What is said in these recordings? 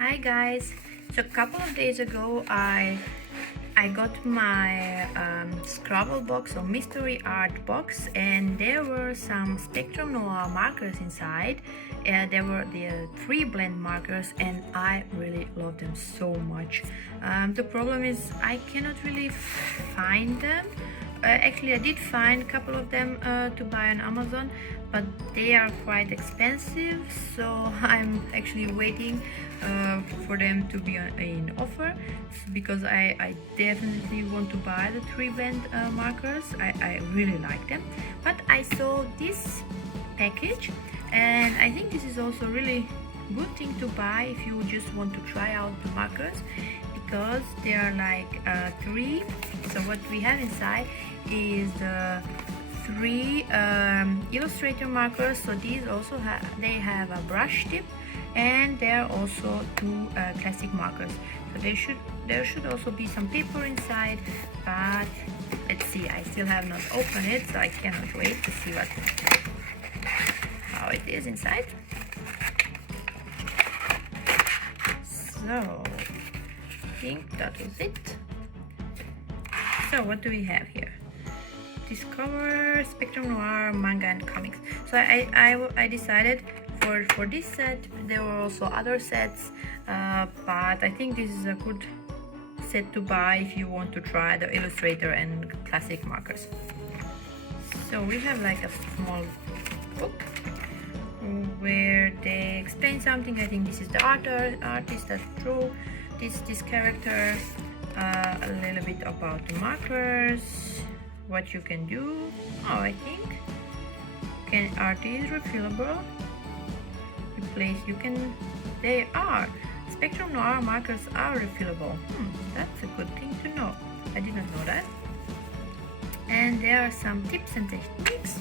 Hi guys, so a couple of days ago I got my Scrabble box or mystery art box, and there were some Spectrum Noir markers inside. There were the 3 blend markers and I really love them so much. The problem is I cannot really find them. Actually, I did find a couple of them to buy on Amazon, but they are quite expensive, so I'm actually waiting for them to be in offer, because I definitely want to buy the 3 blend markers. I really like them, but I saw this package and I think this is also really good thing to buy if you just want to try out the markers, because they are like 3. So what we have inside is the 3 Illustrator markers. So these also they have a brush tip, and there are also 2 classic markers. So there should also be some paper inside, but let's see. I still have not opened it, so I cannot wait to see how it is inside. So I think that was it. So what do we have here? Discover Spectrum Noir manga and comics. So I decided for this set. There were also other sets, but I think this is a good set to buy if you want to try the Illustrator and Classic markers. So we have like a small book where they explain something. I think this is the artist that drew this character, a little bit about the markers, what you can do. Oh, I think art is refillable. They are. Spectrum Noir markers are refillable. That's a good thing to know. I did not know that. And there are some tips and techniques,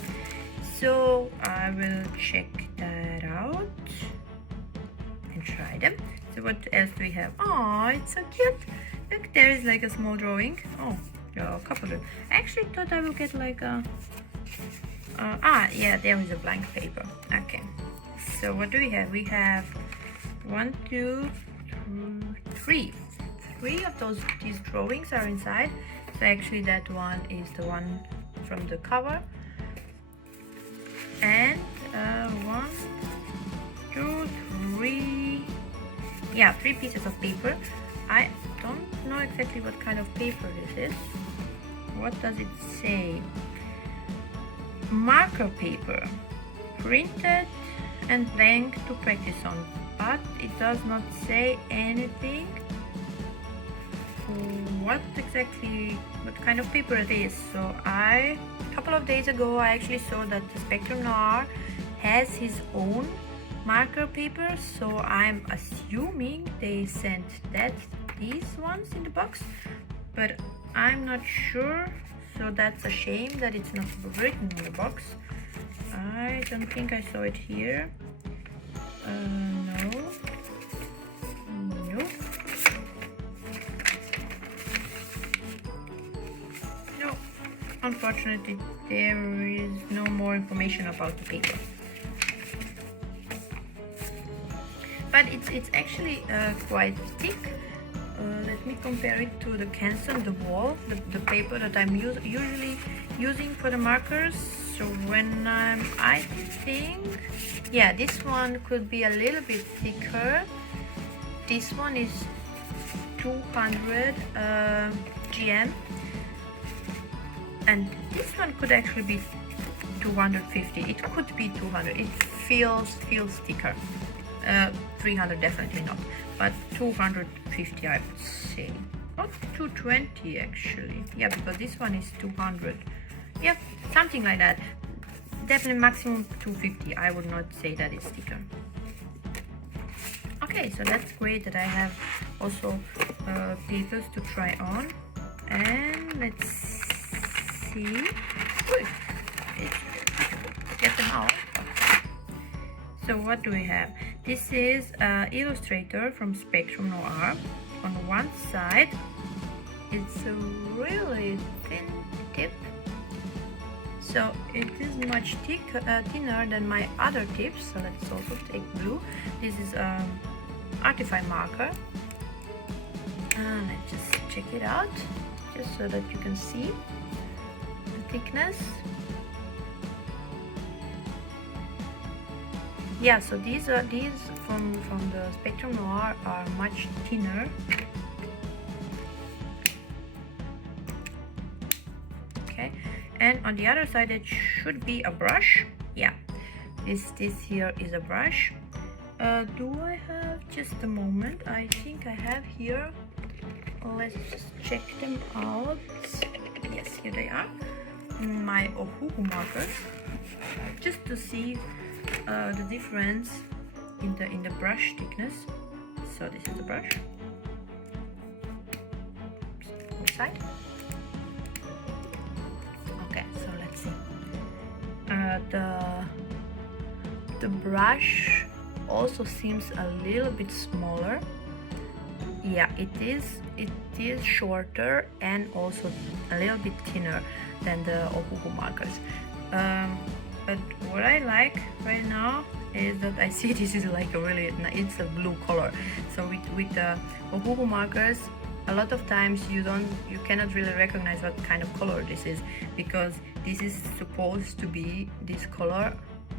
so I will check that out and try them. So what else do we have? Oh, it's so cute. Look, there is like a small drawing. Oh, a couple of them. I actually thought I would get like a yeah, there is a blank paper. Okay, so what do we have? We have 1, 2, 3 of these drawings are inside. So actually that one is the one from the cover, and 1, 2, 3, yeah, 3 pieces of paper. I don't know exactly what kind of paper this is. What does it say? Marker paper, printed and blank to practice on, but it does not say anything what kind of paper it is. So a couple of days ago I actually saw that the Spectrum Noir has his own marker paper, so I'm assuming they sent these ones in the box, but I'm not sure. So that's a shame that it's not written on the box. I don't think I saw it here. No. Unfortunately, there is no more information about the paper. But it's actually quite thick. Let me compare it to the Canson, the wall, the paper that I'm usually using for the markers. So when I think, yeah, this one could be a little bit thicker. This one is 200 GM, and this one could actually be 250. It could be 200. It feels thicker. 300 definitely not, but 250 I would say. Not 220 actually. Yeah, because this one is 200. Yeah, something like that. Definitely maximum 250. I would not say that it's thicker. Okay, so that's great that I have also papers to try on. And let's see. Get them out. So what do we have? This is Illustrator from Spectrum Noir. On one side, it's a really thin tip. So it is much thinner than my other tips. So let's also take blue. This is Artify marker. Let's just check it out, just so that you can see the thickness. Yeah, so these from the Spectrum Noir are much thinner. Okay, and on the other side it should be a brush. Yeah, this here is a brush. Do I have just a moment? I think I have here. Let's just check them out. Yes, here they are. My Ohuhu markers, just to see the difference in the brush thickness. So this is the brush. Which side? Okay, so let's see. The brush also seems a little bit smaller. Yeah, it is shorter and also a little bit thinner than the Ohuhu markers. But what I like right now is that I see this is like a really, it's a blue color. So with the Ohuhu markers, a lot of times you cannot really recognize what kind of color this is, because this is supposed to be this color.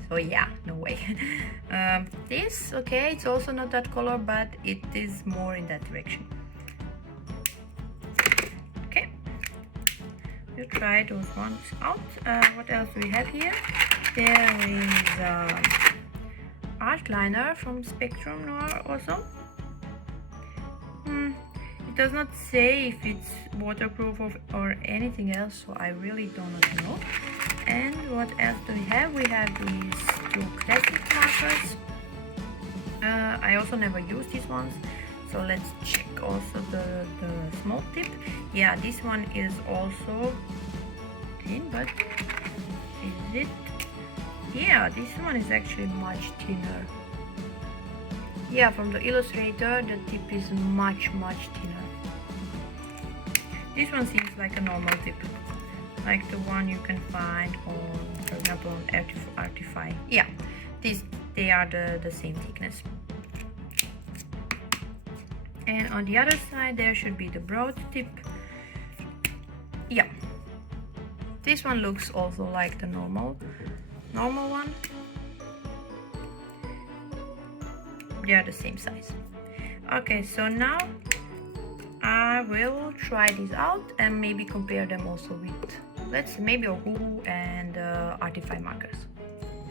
So yeah, no way. This, okay, it's also not that color, but it is more in that direction. Okay, we'll try those ones out. What else do we have here? There is art liner from Spectrum Noir also. It does not say if it's waterproof or anything else, so I really don't know. And what else do we have? We have these two classic markers. I also never use these ones, so let's check also the small tip. Yeah, this one is also thin, but is it? Yeah, this one is actually much thinner. Yeah, from the Illustrator, the tip is much thinner. This one seems like a normal tip, like the one you can find on, for example, on Artify. Yeah, they are the same thickness. And on the other side there should be the broad tip. Yeah, this one looks also like the normal one. They are the same size. Okay, so now I will try these out and maybe compare them also with, let's say, maybe Ohuhu and Artify markers.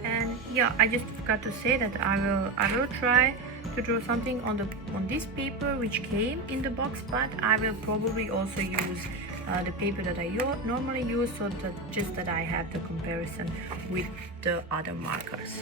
And yeah, I just forgot to say that I will try to draw something on this paper which came in the box, but I will probably also use the paper that I normally use, so that I have the comparison with the other markers.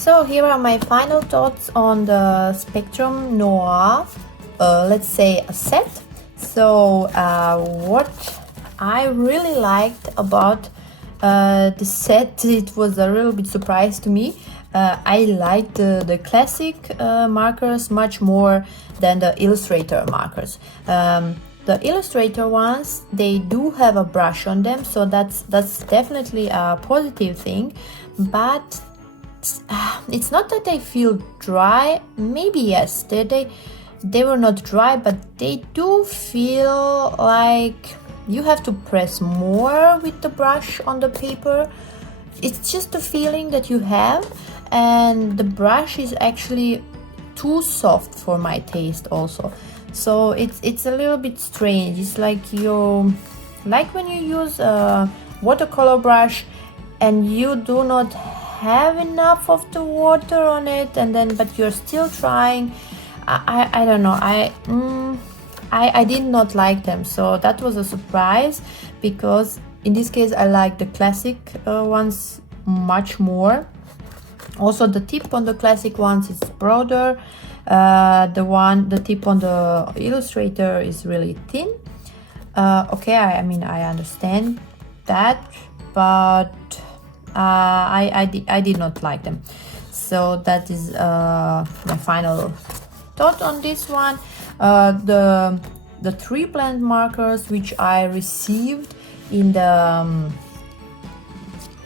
So here are my final thoughts on the Spectrum Noir, let's say a set. So what I really liked about the set, it was a little bit surprise to me. I liked the classic markers much more than the Illustrator markers. The Illustrator ones, they do have a brush on them, so that's definitely a positive thing, but it's not that they feel dry. Maybe yes, they were not dry, but they do feel like you have to press more with the brush on the paper. It's just a feeling that you have, and the brush is actually too soft for my taste also. So it's a little bit strange. It's like when you use a watercolor brush and you do not have enough of the water on it, and then but you're still trying. I don't know. I did not like them, so that was a surprise, because in this case I like the classic ones much more. Also, the tip on the classic ones is broader. The tip on the Illustrator is really thin. Okay, I mean, I understand that, but I did not like them. So that is my final thought on this one. The 3 blend markers which I received in the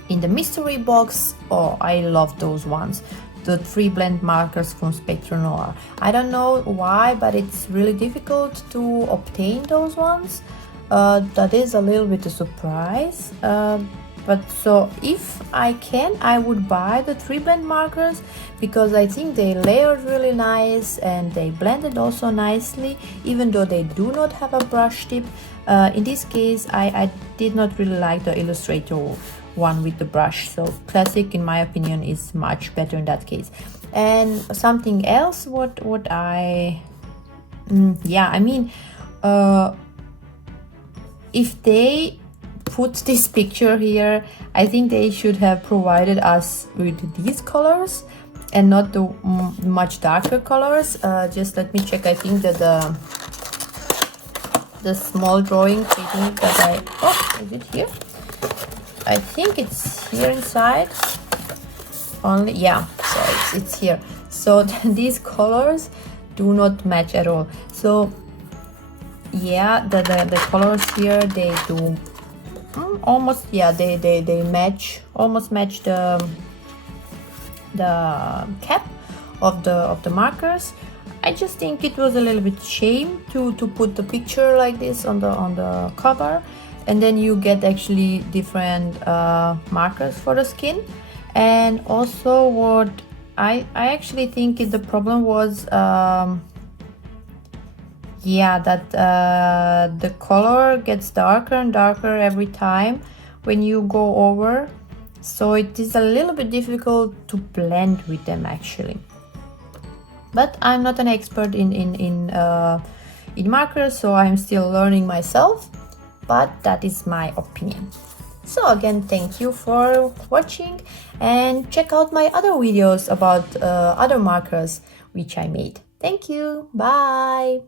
mystery box, oh, I love those ones. The 3 blend markers from Spectrum Noir. I don't know why, but it's really difficult to obtain those ones. That is a little bit a surprise. But so if I can, I would buy the 3 blend markers, because I think they layered really nice and they blended also nicely, even though they do not have a brush tip. In this case, I did not really like the Illustrator one with the brush, so classic in my opinion is much better in that case. And something else, what I yeah, I mean, if they put this picture here, I think they should have provided us with these colors and not the much darker colors. Just let me check. I think that the small drawing, I think that oh, is it here? I think it's here inside only. Yeah, so it's here. So these colors do not match at all. So yeah, the colors here, they do almost, yeah, they match, almost match the cap of the markers. I just think it was a little bit shame to put the picture like this on the cover, and then you get actually different markers for the skin. And also what I actually think is the problem was yeah, that the color gets darker and darker every time when you go over, so it is a little bit difficult to blend with them actually. But I'm not an expert in markers, so I'm still learning myself, but that is my opinion. So again, thank you for watching, and check out my other videos about other markers which I made. Thank you, bye.